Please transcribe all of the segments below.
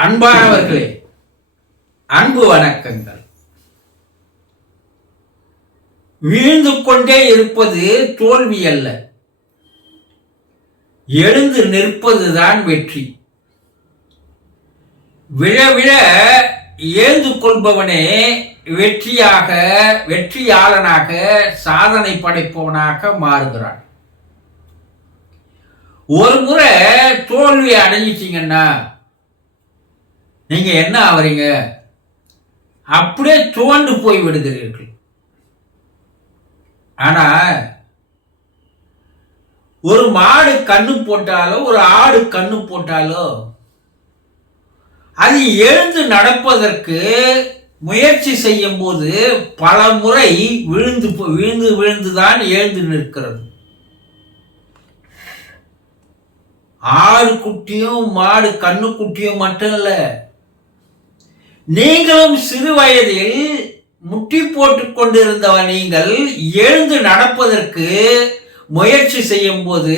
அன்பானவர்களே அன்பு வணக்கங்கள். வீழ்ந்து கொண்டே இருப்பது தோல்வி அல்ல. எழுந்து நிற்பதுதான் வெற்றி. விழ விழ ஏந்து கொள்பவனே வெற்றியாக வெற்றியாளனாக சாதனை படைப்பவனாக மாறுகிறான். ஒரு முறை தோல்வி அடைஞ்சிட்டீங்கன்னா நீங்கள் என்ன ஆவறீங்க? அப்படியே தோண்டு போய் விடுகிறீர்கள். ஆனா ஒரு மாடு கண்ணு போட்டாலோ ஒரு ஆடு கண்ணு போட்டாலோ அது எழுந்து நடப்பதற்கு முயற்சி செய்யும் போது பல முறை விழுந்து விழுந்து விழுந்துதான் எழுந்து நிற்கிறது. ஆடு குட்டியும் மாடு கண்ணு குட்டியும் மட்டும் இல்லை நீங்களும் சிறு வயதில் முட்டி போட்டு கொண்டிருந்தவ நீங்கள் எழுந்து நடப்பதற்கு முயற்சி செய்யும் போது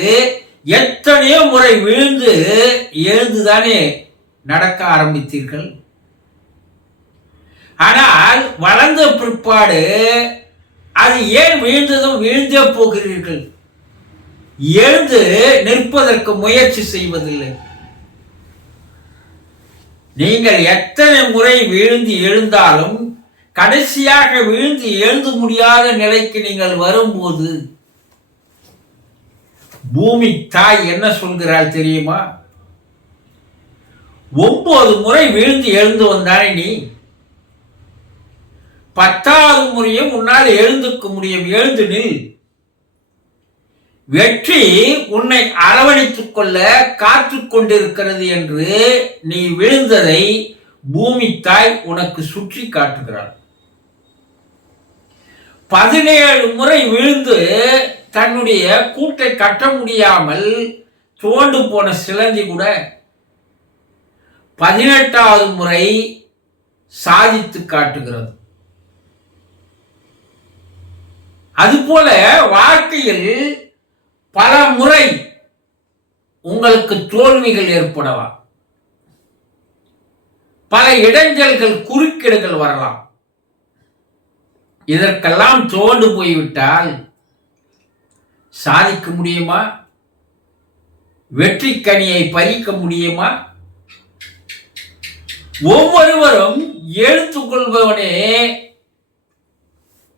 எத்தனையோ முறை விழுந்து எழுந்துதானே நடக்க ஆரம்பித்தீர்கள்? ஆனால் வளர்ந்த பிற்பாடு அது ஏன் விழுந்ததும் விழுந்தே போகிறீர்கள்? எழுந்து நிற்பதற்கு முயற்சி செய்வதில்லை. நீங்கள் எத்தனை முறை விழுந்து எழுந்தாலும் கடைசியாக விழுந்து எழுந்து முடியாத நிலைக்கு நீங்கள் வரும்போது பூமி தாய் என்ன சொல்கிறாள் தெரியுமா? ஒன்பது முறை விழுந்து எழுந்து வந்தானே நீ. பத்தாவது முறையும் உன்னால் எழுந்துக்க முடியும். எழுந்து நில். வெற்றி உன்னை அரவணைத்துக் கொள்ள காத்து கொண்டிருக்கிறது என்று நீ விழுந்ததை பூமி தாய் உனக்கு சுற்றி காட்டுகிறாள். பதினேழு முறை விழுந்து தன்னுடைய கூட்டை கட்ட முடியாமல் தோண்டு போன சிலந்தி கூட பதினெட்டாவது முறை சாதித்து காட்டுகிறது. அதுபோல வாழ்க்கையில் பல முறை உங்களுக்கு தோல்விகள் ஏற்படலாம். பல இடைஞ்சல்கள் குறுக்கீடுகள் வரலாம். இதற்கெல்லாம் தோண்டு போய்விட்டால் சாதிக்க முடியுமா? வெற்றி கனியை பறிக்க முடியுமா? ஒவ்வொருவரும் எழுத்துக்கொள்பவனே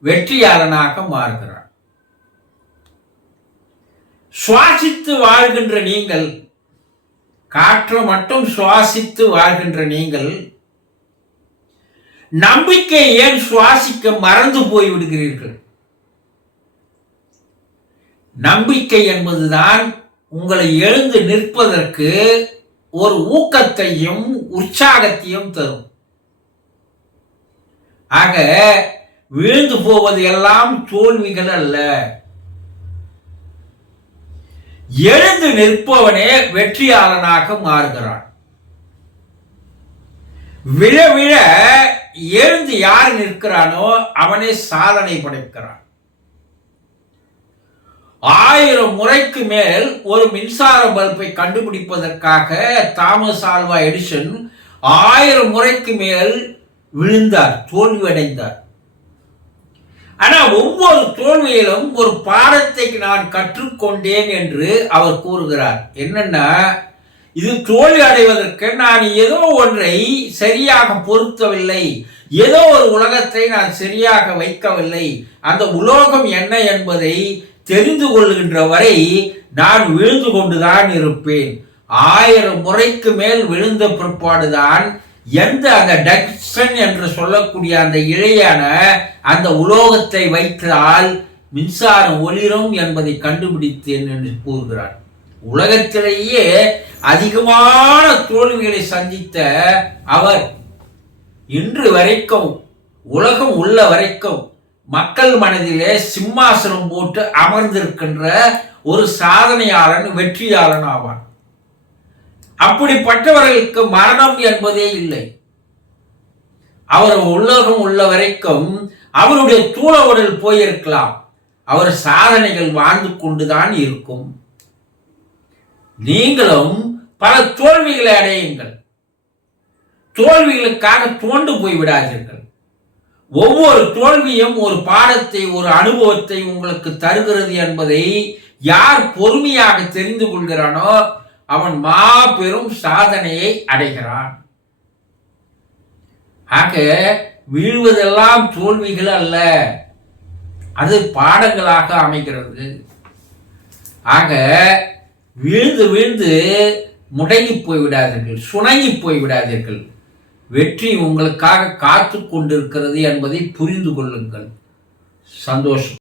வெற்றியாளனாக மாறுகிறான். சுவாசித்து வாழ்கின்ற நீங்கள் காற்று மட்டும் சுவாசித்து வாழ்கின்ற நீங்கள் நம்பிக்கை ஏன் சுவாசிக்க மறந்து போய் விடுகிறீர்கள் நம்பிக்கை என்பதுதான் உங்களை எழுந்து நிற்பதற்கு ஒரு ஊக்கத்தையும் உற்சாகத்தையும் தரும். ஆக விழுந்து போவது எல்லாம் தோல்விகள் அல்ல. எழுந்து நிற்பவனே வெற்றியாளனாக மாறுகிறான். விழ விழ எழுந்து யார் நிற்கிறானோ அவனே சாதனை படைக்கிறான். ஆயிரம் முறைக்கு மேல் ஒரு மின்சார பல்பை கண்டுபிடிப்பதற்காக தாமஸ் ஆல்வா எடிசன் ஆயிரம் முறைக்கு மேல் விழுந்தார் தோல்வியடைந்தார். ஆனால் ஒவ்வொரு தோல்வியிலும் ஒரு பாடத்தை நான் கற்றுக்கொண்டேன் என்று அவர் கூறுகிறார். என்னன்னா இது தோல்வி அடைவதற்கு நான் ஏதோ ஒன்றை சரியாக பொருத்தவில்லை. ஏதோ ஒரு உலகத்தை நான் சரியாக வைக்கவில்லை. அந்த உலோகம் என்ன என்பதை தெரிந்து கொள்கின்ற வரை நான் விழுந்து கொண்டுதான் இருப்பேன். ஆயிரம் முறைக்கு மேல் விழுந்த பிற்பாடுதான் எந்த அந்த டக்ஷன் என்று சொல்லக்கூடிய அந்த இழையான அந்த உலோகத்தை வைத்தால் மின்சாரம் ஒளிரும் என்பதை கண்டுபிடித்தேன் என்று கூறுகிறார். உலகத்திலேயே அதிகமான தோல்விகளை சந்தித்த அவர் இன்று வரைக்கும் உலகம் உள்ள வரைக்கும் மக்கள் மனதிலே சிம்மாசனம் போட்டு அமர்ந்திருக்கின்ற ஒரு சாதனையாளன் வெற்றியாளன் ஆவான். அப்படிப்பட்டவர்களுக்கு மரணம் என்பதே இல்லை. அவர் உலகம் உள்ள வரைக்கும் அவருடைய தூள உடல் போயிருக்கலாம். அவர் சாதனைகள் வாழ்ந்து கொண்டுதான் இருக்கும். நீங்களும் பல தோல்விகளை அடையுங்கள். தோல்விகளுக்காக தோண்டு போய் விடாதீர்கள். ஒவ்வொரு தோல்வியும் ஒரு பாடத்தை ஒரு அனுபவத்தை உங்களுக்கு தருகிறது என்பதை யார் பொறுமையாக தெரிந்து கொள்கிறானோ அவன் மாபெரும் சாதனையை அடைகிறான். ஆக வீழ்வதெல்லாம் தோல்விகள் அல்ல. அது பாடங்களாக அமைகிறது. ஆக வீழ்ந்து வீழ்ந்து முடங்கி போய்விடாதீர்கள் சுணங்கி போய்விடாதீர்கள் வெற்றி உங்களுக்காக காத்து கொண்டிருக்கிறது என்பதை புரிந்து கொள்ளுங்கள். சந்தோஷம்.